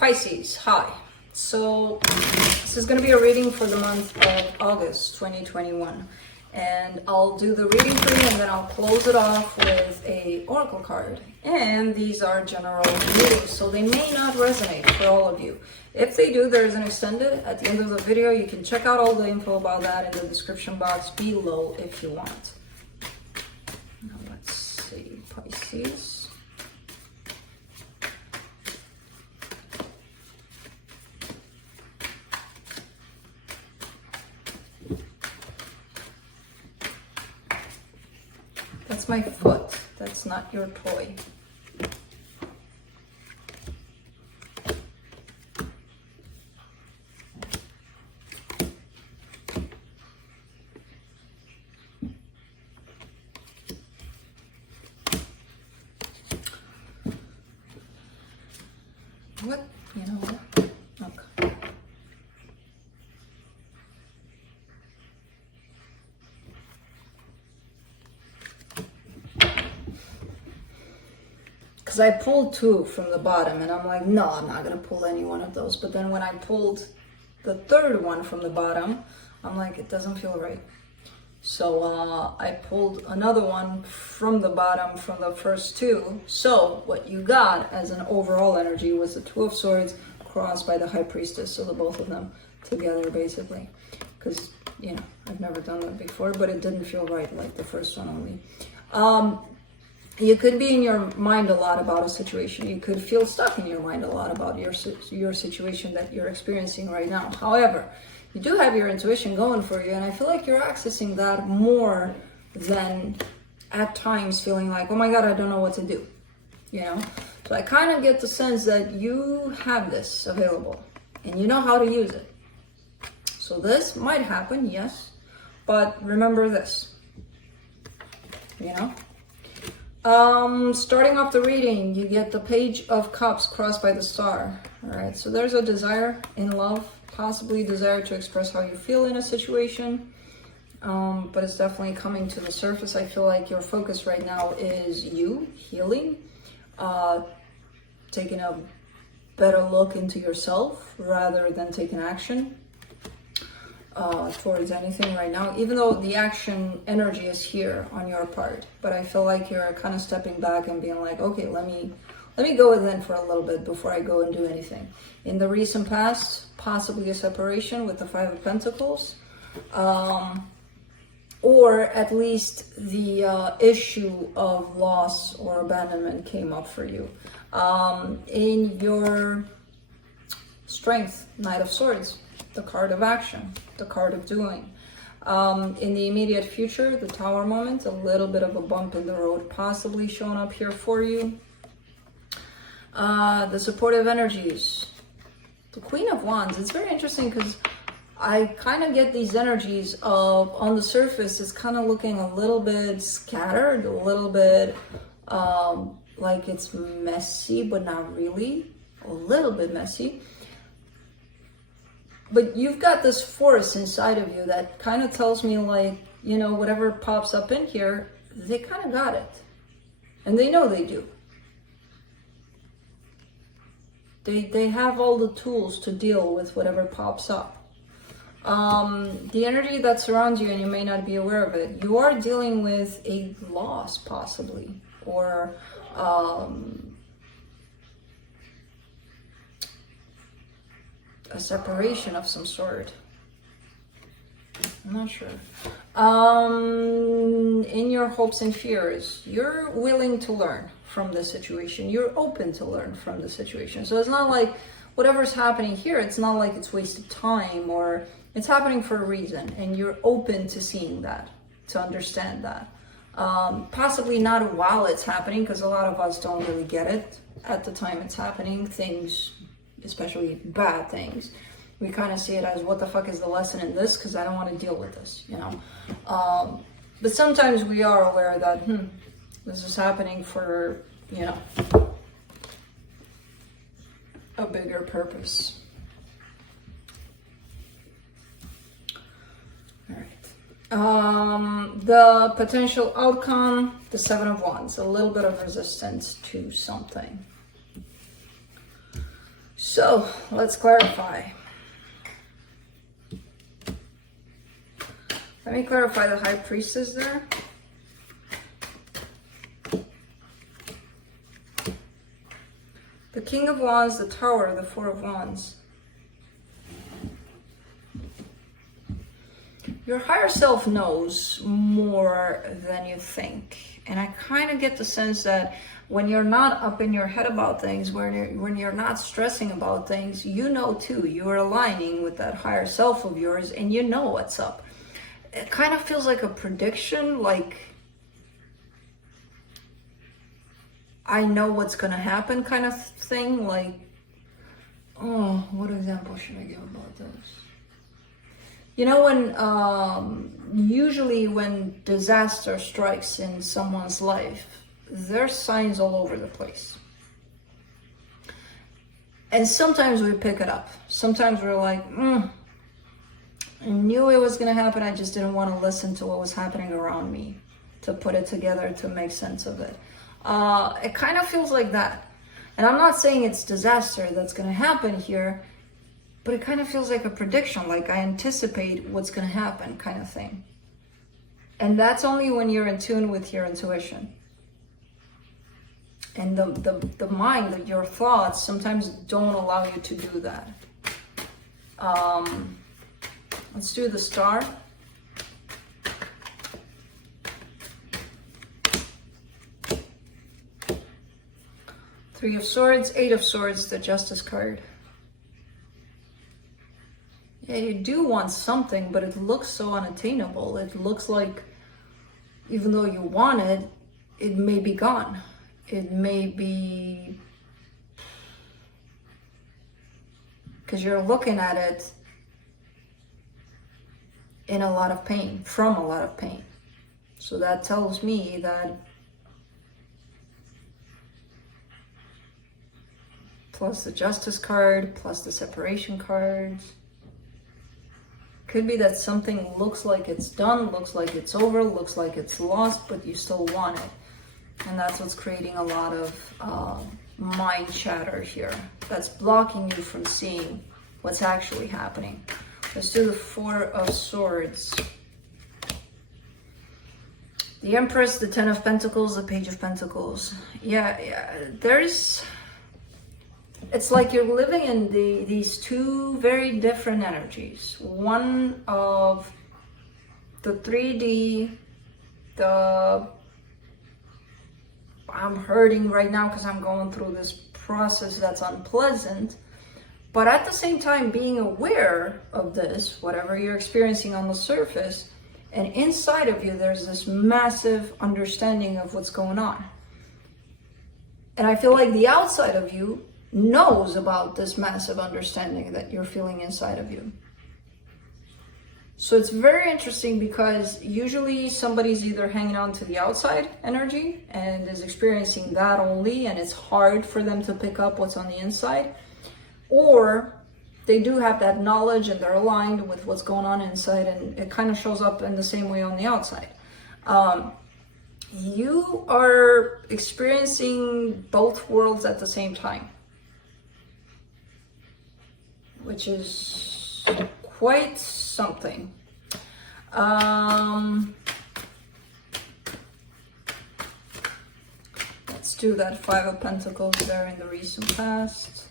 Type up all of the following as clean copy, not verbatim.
Pisces, hi. So this is going to be a reading for the month of August 2021. And I'll do the reading for you and then I'll close it off with a oracle card. And these are general readings, so they may not resonate for all of you. If they do, there is an extended at the end of the video. You can check out all the info about that in the description box below if you want. Now let's see, Pisces. That's my foot. That's not your toy. What? You know what? Okay. Because I pulled two from the bottom and I'm like, no, I'm not going to pull any one of those. But then when I pulled the third one from the bottom, I'm like, it doesn't feel right. So I pulled another one from the bottom from the first two. So what you got as an overall energy was the Two of Swords crossed by the High Priestess. So the both of them together basically. Because, you know, I've never done that before, but it didn't feel right like the first one only. You could be in your mind a lot about a situation. You could feel stuck in your mind a lot about your situation that you're experiencing right now. However, you do have your intuition going for you, and I feel like you're accessing that more than at times feeling like, oh my God, I don't know what to do, you know? So I kind of get the sense that you have this available and you know how to use it. So this might happen, yes, but remember this, you know? Starting off the reading, you get the Page of Cups crossed by the Star. All right, so there's a desire in love, possibly desire to express how you feel in a situation, but it's definitely coming to the surface. I feel like your focus right now is you healing, taking a better look into yourself rather than taking action towards anything right now, even though the action energy is here on your part. But I feel like you're kind of stepping back and being like, okay, let me go within for a little bit before I go and do anything. In the recent past, possibly a separation with the Five of Pentacles, or at least the issue of loss or abandonment came up for you. In your Strength, Knight of Swords, the card of action, the card of doing. In the immediate future, the Tower moment, a little bit of a bump in the road possibly showing up here for you. The supportive energies, the Queen of Wands. It's very interesting because I kind of get these energies of, on the surface, it's kind of looking a little bit scattered, a little bit like it's messy, but not really, a little bit messy. But you've got this force inside of you that kind of tells me, like, you know, whatever pops up in here, they kind of got it. And they know they do. They have all the tools to deal with whatever pops up. The energy that surrounds you, and you may not be aware of it, you are dealing with a loss possibly, or a separation of some sort. I'm not sure. In your hopes and fears, you're willing to learn from the situation. You're open to learn from the situation. So it's not like whatever's happening here, it's not like it's wasted time, or it's happening for a reason, and you're open to seeing that, to understand that. Possibly not while it's happening, because a lot of us don't really get it at the time it's happening. Things, especially bad things, we kind of see it as, what the fuck is the lesson in this, because I don't want to deal with this, you know. But sometimes we are aware that this is happening for, you know, a bigger purpose. All right. The potential outcome, the Seven of Wands, a little bit of resistance to something. So let's clarify. Let me clarify the High Priestess there. The King of Wands, the Tower, the Four of Wands. Your higher self knows more than you think. And I kind of get the sense that when you're not up in your head about things, when you're not stressing about things, you know too. You're aligning with that higher self of yours and you know what's up. It kind of feels like a prediction, like I know what's going to happen kind of thing. Like, oh, what example should I give about this? You know, when usually when disaster strikes in someone's life, there's signs all over the place. And sometimes we pick it up. Sometimes we're like, I knew it was going to happen. I just didn't want to listen to what was happening around me to put it together to make sense of it. It kind of feels like that. And I'm not saying it's disaster that's going to happen here, but it kind of feels like a prediction, like I anticipate what's going to happen kind of thing. And that's only when you're in tune with your intuition. And the mind, your thoughts sometimes don't allow you to do that. Let's do the Star. Three of Swords, Eight of Swords, the Justice card. Yeah, you do want something, but it looks so unattainable. It looks like even though you want it, it may be gone. It may be because you're looking at it in a lot of pain, from a lot of pain. So that tells me that plus the Justice card, plus the Separation cards. Could be that something looks like it's done, looks like it's over, looks like it's lost, but you still want it. And that's what's creating a lot of mind chatter here. That's blocking you from seeing what's actually happening. Let's do the Four of Swords. The Empress, the Ten of Pentacles, the Page of Pentacles. Yeah, there's... It's like you're living in these two very different energies. One of the 3D, I'm hurting right now because I'm going through this process that's unpleasant. But at the same time, being aware of this, whatever you're experiencing on the surface, and inside of you, there's this massive understanding of what's going on. And I feel like the outside of you knows about this massive understanding that you're feeling inside of you. So it's very interesting because usually somebody's either hanging on to the outside energy and is experiencing that only, and it's hard for them to pick up what's on the inside, or they do have that knowledge and they're aligned with what's going on inside, and it kind of shows up in the same way on the outside. You are experiencing both worlds at the same time, which is quite something. Let's do that Five of Pentacles there in the recent past.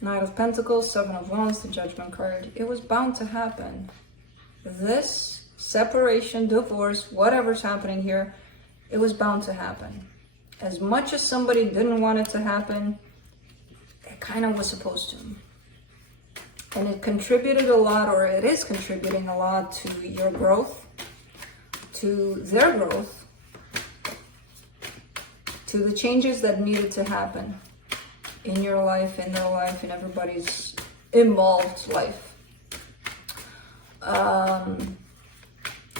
Knight of Pentacles, Seven of Wands, the Judgment card. It was bound to happen. This separation, divorce, whatever's happening here, it was bound to happen. As much as somebody didn't want it to happen, it kind of was supposed to. And it contributed a lot, or it is contributing a lot to your growth, to their growth, to the changes that needed to happen in your life, in their life, in everybody's involved life. Let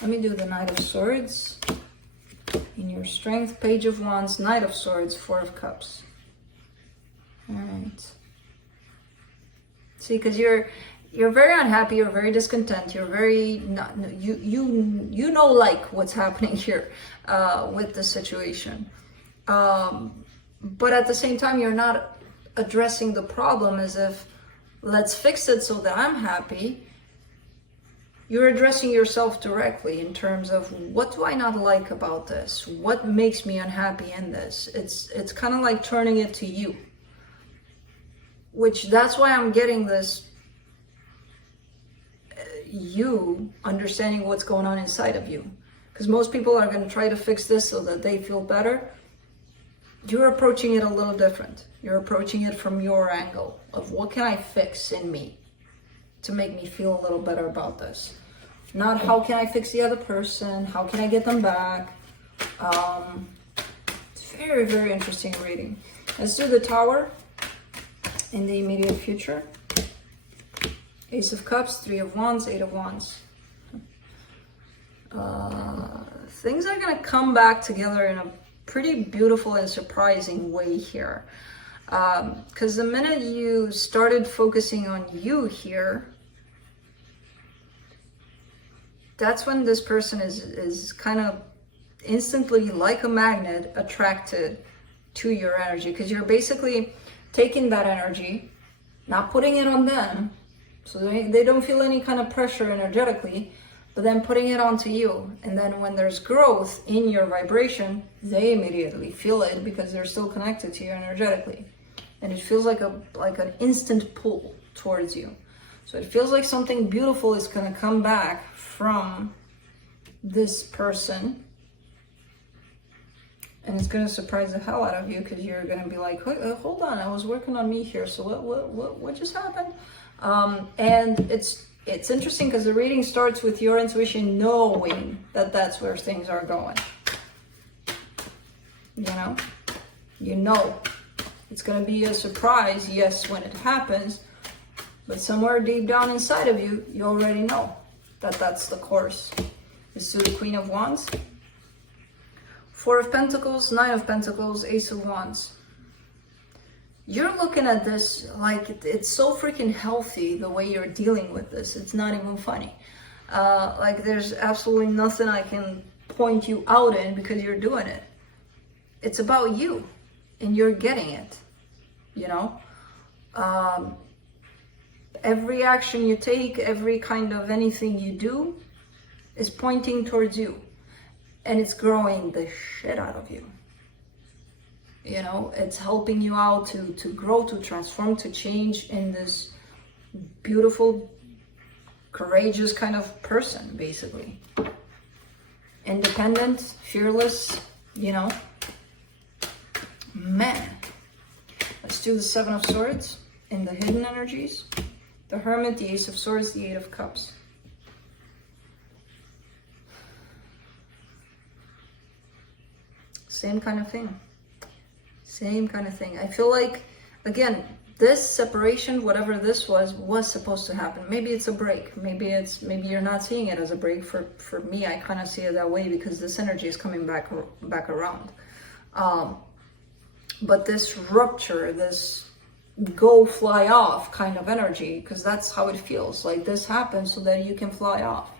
me do the Knight of Swords. In your strength, Page of Wands, Knight of Swords, Four of Cups. All right. See, because you're very unhappy, you're very discontent, you're very not, you know, like what's happening here with the situation, but at the same time you're not addressing the problem as if, let's fix it so that I'm happy. You're addressing yourself directly in terms of, what do I not like about this? What makes me unhappy in this? It's kind of like turning it to you. Which, that's why I'm getting this, you understanding what's going on inside of you. Because most people are going to try to fix this so that they feel better. You're approaching it a little different. You're approaching it from your angle of, what can I fix in me to make me feel a little better about this? Not how can I fix the other person, how can I get them back. It's very, very interesting reading. Let's do the Tower in the immediate future. Ace of Cups, 3 of Wands, 8 of Wands. Things are going to come back together in a pretty beautiful and surprising way here. Because the minute you started focusing on you here, that's when this person is kind of instantly, like a magnet, attracted to your energy. Because you're basically taking that energy, not putting it on them, so they don't feel any kind of pressure energetically, but then putting it onto you. And then when there's growth in your vibration, they immediately feel it because they're still connected to you energetically. And it feels like an instant pull towards you. So it feels like something beautiful is going to come back from this person. And it's going to surprise the hell out of you, because you're going to be like, hold on, I was working on me here. So what just happened? And it's interesting because the reading starts with your intuition knowing that that's where things are going. You know it's going to be a surprise, yes, when it happens, but somewhere deep down inside of you, you already know that that's the course. Let's do the Queen of Wands. 4 of Pentacles, 9 of Pentacles, Ace of Wands. You're looking at this like it's so freaking healthy the way you're dealing with this. It's not even funny. Like there's absolutely nothing I can point you out in because you're doing it. It's about you and you're getting it, Every action you take, every kind of anything you do is pointing towards you. And it's growing the shit out of you. It's helping you out to grow, to transform, to change in this beautiful, courageous kind of person, basically. Independent, fearless, Man. Let's do the 7 of Swords in the hidden energies. The Hermit, the Ace of Swords, the 8 of Cups. Same kind of thing. Same kind of thing. I feel like, again, this separation, whatever this was supposed to happen. Maybe it's a break. Maybe you're not seeing it as a break. For me, I kind of see it that way because this energy is coming back around. But this rupture, this go fly off kind of energy, because that's how it feels. Like this happens so that you can fly off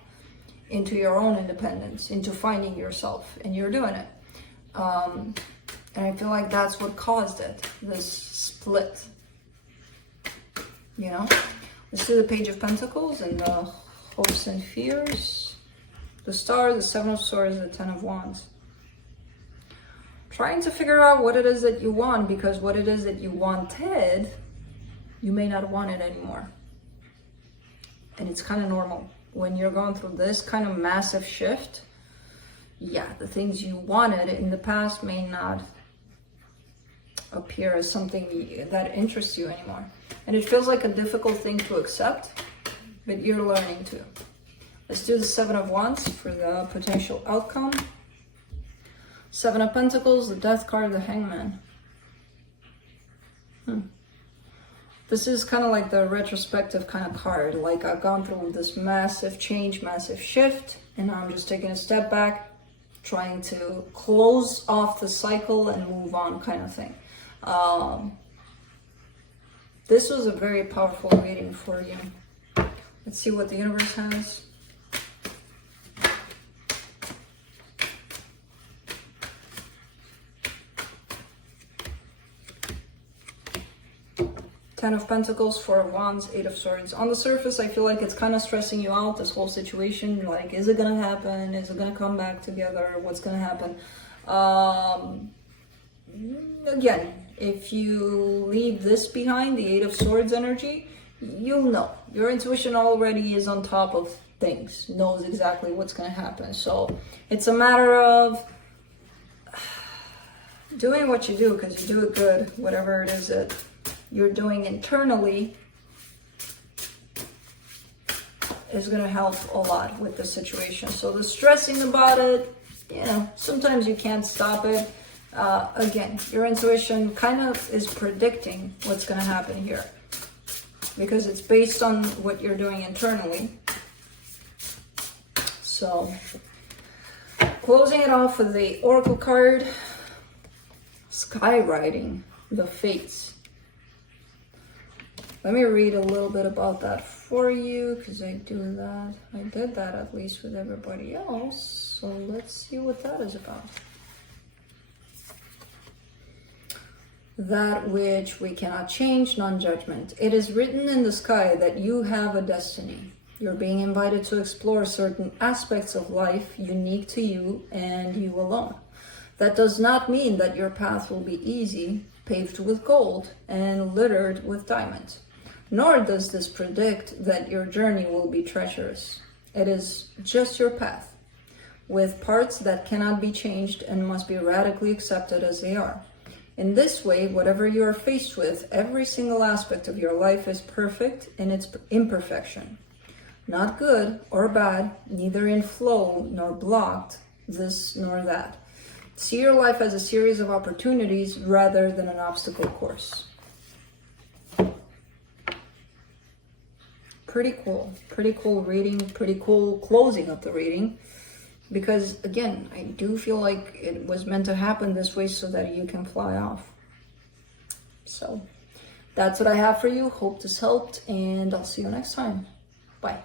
into your own independence, into finding yourself, and you're doing it. And I feel like that's what caused it, this split. Let's do the Page of Pentacles and the hopes and fears. The Star, the 7 of Swords, the 10 of Wands. Trying to figure out what it is that you want, because what it is that you wanted, you may not want it anymore. And it's kind of normal. When you're going through this kind of massive shift, yeah, the things you wanted in the past may not appear as something that interests you anymore. And it feels like a difficult thing to accept, but you're learning to. Let's do the 7 of Wands for the potential outcome. 7 of Pentacles, the Death card, the Hangman. This is kind of like the retrospective kind of card. Like I've gone through this massive change, massive shift, and now I'm just taking a step back, trying to close off the cycle and move on kind of thing. This was a very powerful reading for you. Let's see what the universe has. Ten of Pentacles, Four of Wands, Eight of Swords. On the surface, I feel like it's kind of stressing you out, this whole situation. Like, is it going to happen? Is it going to come back together? What's going to happen? Again, if you leave this behind, the Eight of Swords energy, you'll know. Your intuition already is on top of things, knows exactly what's going to happen. So it's a matter of doing what you do, because you do it good, whatever it is that you're doing internally is going to help a lot with the situation. So the stressing about it, you know, sometimes you can't stop it. Again, your intuition kind of is predicting what's going to happen here, because it's based on what you're doing internally. So closing it off with the Oracle card, Skywriting, the Fates. Let me read a little bit about that for you, because I do that. I did that at least with everybody else. So let's see what that is about. That which we cannot change, non-judgment. It is written in the sky that you have a destiny. You're being invited to explore certain aspects of life unique to you and you alone. That does not mean that your path will be easy, paved with gold, and littered with diamonds. Nor does this predict that your journey will be treacherous. It is just your path, with parts that cannot be changed and must be radically accepted as they are. In this way, whatever you are faced with, every single aspect of your life is perfect in its imperfection. Not good or bad, neither in flow nor blocked, this nor that. See your life as a series of opportunities rather than an obstacle course. Pretty cool reading, pretty cool closing of the reading. Because again, I do feel like it was meant to happen this way so that you can fly off. So that's what I have for you. Hope this helped, and I'll see you next time. Bye.